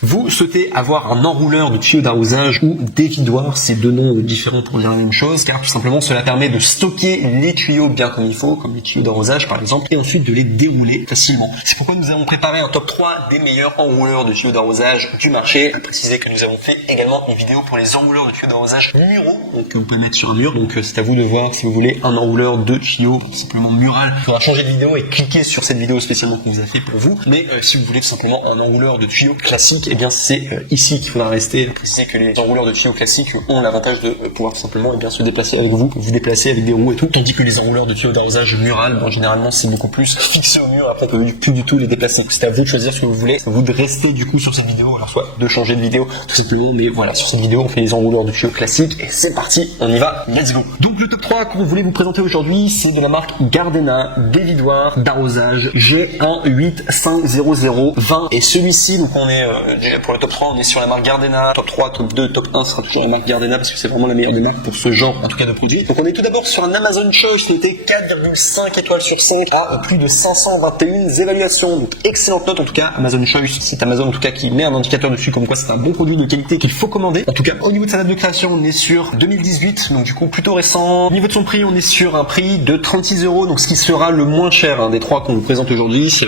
Vous souhaitez avoir un enrouleur de tuyaux d'arrosage ou dévidoir, c'est deux noms différents pour dire la même chose, car tout simplement cela permet de stocker les tuyaux bien comme il faut, comme les tuyaux d'arrosage par exemple, et ensuite de les dérouler facilement. C'est pourquoi nous avons préparé un top 3 des meilleurs enrouleurs de tuyaux d'arrosage du marché. À préciser que nous avons fait également une vidéo pour les enrouleurs de tuyaux d'arrosage muraux, donc que vous pouvez mettre sur un mur, donc c'est à vous de voir si vous voulez un enrouleur de tuyaux simplement mural. Il faudra changer de vidéo et cliquer sur cette vidéo spécialement qu'on vous a fait pour vous, mais si vous voulez tout simplement un enrouleur de tuyaux classique, eh bien c'est ici qu'il faudra rester. Préciser que les enrouleurs de tuyaux classiques ont l'avantage de pouvoir simplement se déplacer avec vous déplacer avec des roues et tout, tandis que les enrouleurs de tuyaux d'arrosage mural, généralement c'est beaucoup plus fixé au mur, après on peut plus du tout les déplacer. C'est à vous de choisir ce que vous voulez, c'est à vous de rester du coup sur cette vidéo, alors soit de changer de vidéo tout simplement, mais voilà, sur cette vidéo on fait les enrouleurs de tuyaux classiques et c'est parti, on y va, let's go. Donc le top 3 qu'on voulait vous présenter aujourd'hui, c'est de la marque Gardena, dévidoir d'arrosage G1850020, et celui-ci, donc on est déjà pour le top 3, on est sur la marque Gardena. Top 3, top 2, top 1 sera toujours la marque Gardena parce que c'est vraiment la meilleure des marques pour ce genre en tout cas de produit. Donc on est tout d'abord sur un Amazon Choice noté 4,5 étoiles sur 5 à plus de 521 évaluations. Donc excellente note en tout cas. Amazon Choice, c'est Amazon en tout cas qui met un indicateur dessus comme quoi c'est un bon produit de qualité qu'il faut commander. En tout cas au niveau de sa date de création, on est sur 2018, donc du coup plutôt récent. Au niveau de son prix, on est sur un prix de 36 €, donc ce qui sera le moins cher des trois qu'on vous présente aujourd'hui. Si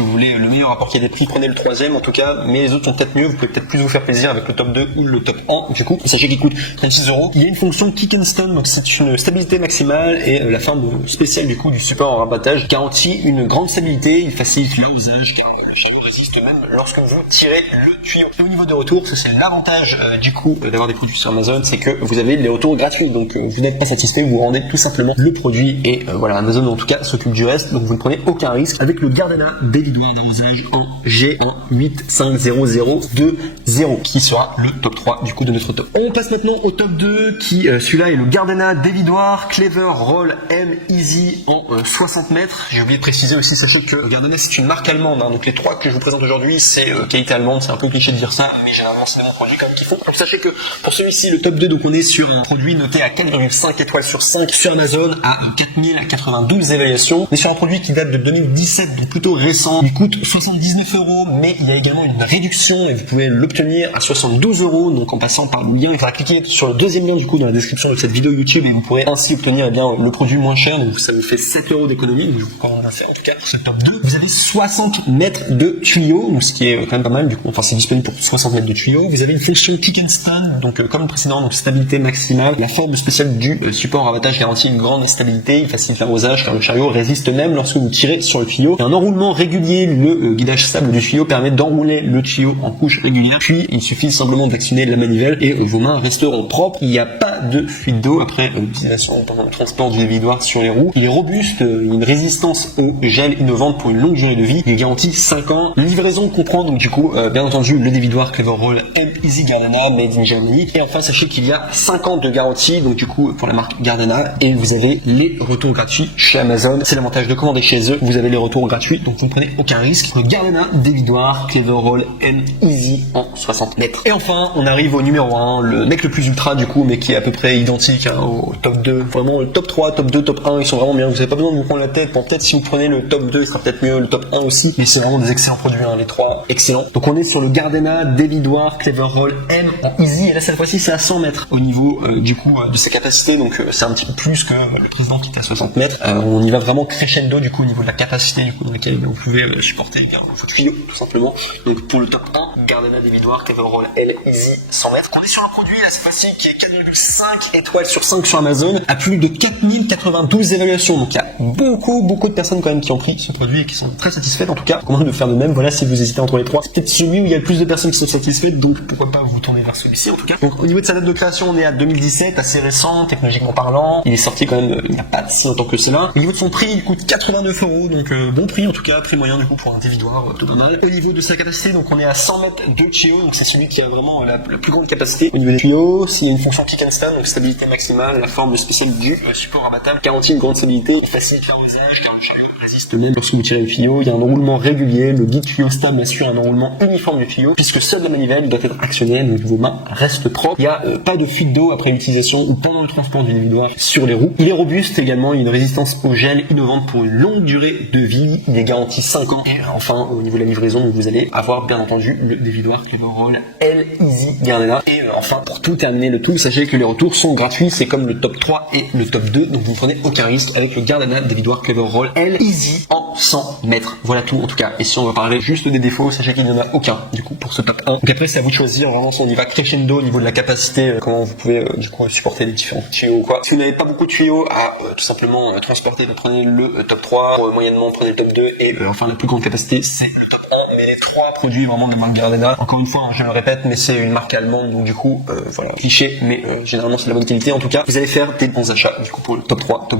vous voulez le meilleur rapport qui a des prix, prenez le troisième en tout cas, mais les autres sont peut-être mieux. Vous pouvez peut-être plus vous faire plaisir avec le top 2 ou le top 1. Du coup, sachez qu'il coûte 36 €. Il y a une fonction kick and stun, donc c'est une stabilité maximale, et la forme spéciale du coup du support en rabattage garantit une grande stabilité. Il facilite l'arrosage car le chariot résiste même lorsque vous tirez le tuyau. Et au niveau de retour, ça c'est l'avantage du coup d'avoir des produits sur Amazon, c'est que vous avez les retours gratuits. Donc vous n'êtes pas satisfait, vous rendez tout simplement le produit, et voilà, Amazon en tout cas s'occupe du reste, donc vous ne prenez aucun risque avec le Gardena dévidoir d'arrosage en G1850020, qui sera le top 3 du coup de notre top. On passe maintenant au top 2 qui celui-là est le Gardena dévidoir Clever Roll M Easy en 60 mètres. J'ai oublié de préciser aussi, sachez que Gardena c'est une marque allemande, donc les trois que je vous présente aujourd'hui c'est qualité allemande, c'est un peu cliché de dire ça, mais généralement c'est des bons produits comme qu'il faut. Donc sachez que pour celui-ci, le top 2, donc on est sur un produit noté à 4,5 étoiles sur 5 sur Amazon à 4092 évaluations. On est sur un produit qui date de 2017, donc plutôt récent. Il coûte 79 €, mais il y a également une réduction et vous pouvez l'obtenir à 72 €, donc en passant par le lien. Il faudra cliquer sur le deuxième lien du coup dans la description de cette vidéo YouTube et vous pourrez ainsi obtenir le produit moins cher, donc ça vous fait 7 € d'économie, donc je vous recommande à faire en tout cas pour ce top 2. Vous avez 60 mètres de tuyaux, donc ce qui est quand même pas mal du coup, enfin c'est disponible pour 60 mètres de tuyaux. Vous avez une fonction kick and stun, donc comme le précédent, donc stabilité maximale. La forme spéciale du support en rabattage garantit une grande stabilité, il facilite l'arrosage car le chariot résiste même lorsque vous tirez sur le tuyau. Et un enroulement régulier, le guidage stable du tuyau permet d'enrouler le tuyau en couche régulière, puis il suffit simplement d'actionner la manivelle et vos mains resteront propres. Il n'y a pas de fuite d'eau après l'utilisation pendant le transport du dévidoir sur les roues. Il est robuste, il a une résistance au gel innovante pour une longue durée de vie. Il est garanti 5 ans. La livraison comprend donc du coup bien entendu le dévidoir Clever Roll M Easy Gardena made in Germany. Et enfin sachez qu'il y a 5 ans de garantie donc du coup pour la marque Gardena, et vous avez les retours gratuits chez Amazon. C'est l'avantage de commander chez eux, vous avez les retours gratuits, donc vous ne prenez aucun risque. Le Gardena dévidoir Clever Roll M Easy en 60 mètres. Et enfin on arrive au numéro 1, le mec le plus ultra du coup, mais qui est à peu près identique au top 2. Vraiment le top 3, top 2, top 1 ils sont vraiment bien. Vous n'avez pas besoin de vous prendre la tête. Bon, peut-être si vous prenez le top 2 il sera peut-être mieux, le top 1 aussi, mais c'est vraiment des excellents produits, les trois excellents. Donc on est sur le Gardena dévidoir Clever Roll M en Easy, et là cette fois-ci c'est à 100 mètres au niveau du coup de ses capacités, donc c'est un petit peu plus que le précédent qui était à 60 mètres. On y va vraiment crescendo du coup au niveau de la capacité du coup dans laquelle vous pouvez supporter vos tuyaux tout simplement. Donc pour le top 1, Gardena dévidoir Clever Roll L Easy 100 mètres. On est sur un produit là cette fois-ci qui est 4,5 étoiles sur 5 sur Amazon à plus de 4092 évaluations. Donc il y a beaucoup de personnes quand même qui ont pris ce produit et qui sont très satisfaites. En tout cas, comment de faire de même. Voilà, si vous hésitez entre les trois, c'est peut-être celui où il y a le plus de personnes qui sont satisfaites, donc pourquoi pas vous tourner vers celui-ci en tout cas. Donc au niveau de sa date de création, on est à 2017, assez récent technologiquement parlant. Il est sorti quand même il n'y a pas si longtemps que cela. Au niveau de son prix, il coûte 89 €, donc bon prix en tout cas, très moyen du coup pour un dévidoir, tout pas mal. Au niveau de sa capacité, donc on est à 100 mètres de tuyau, donc c'est celui qui a vraiment la plus grande capacité. Au niveau des tuyaux, s'il y a une fonction kick and stand, donc stabilité maximale, la forme spéciale du support rabattable garantit une grande stabilité, il facile de faire usage car le tuyau résiste même lorsque vous tirez le tuyau. Il y a un enroulement régulier, le guide tuyau stable assure un enroulement uniforme du tuyau puisque seule la manivelle doit être actionnée, donc vos mains restent propres. Il n'y a pas de fuite d'eau après l'utilisation ou pendant le transport du dévidoir sur les roues. Il est robuste également, il y a une résistance au gel innovante pour une longue durée de vie. Il est garanti 5 ans. Et enfin, au niveau de la livraison, vous allez avoir bien entendu le dévidoir Cleverroll L Easy Gardena. Et enfin, pour tout terminer le tout, sachez que les retours sont gratuits. C'est comme le top 3 et le top 2. Donc vous ne prenez aucun risque avec le Gardena dévidoir Cleverroll L Easy en 100 mètres. Voilà tout en tout cas. Et si on va parler juste des défauts, sachez qu'il n'y en a aucun du coup pour ce top 1. Donc après, c'est à vous de choisir vraiment si on y va crescendo au niveau de la capacité, comment vous pouvez du coup supporter les différents tuyaux ou quoi. Si vous n'avez pas beaucoup de tuyaux à tout simplement transporter, vous prenez le top 3, moyennement prenez le top 2 et enfin la plus grande capacité c'est le top 1. Mais les 3 produits vraiment de la marque Gardena, encore une fois je le répète, mais c'est une marque allemande donc du coup voilà, cliché, mais généralement c'est de la bonne qualité. En tout cas vous allez faire des bons achats du coup pour le top 3, top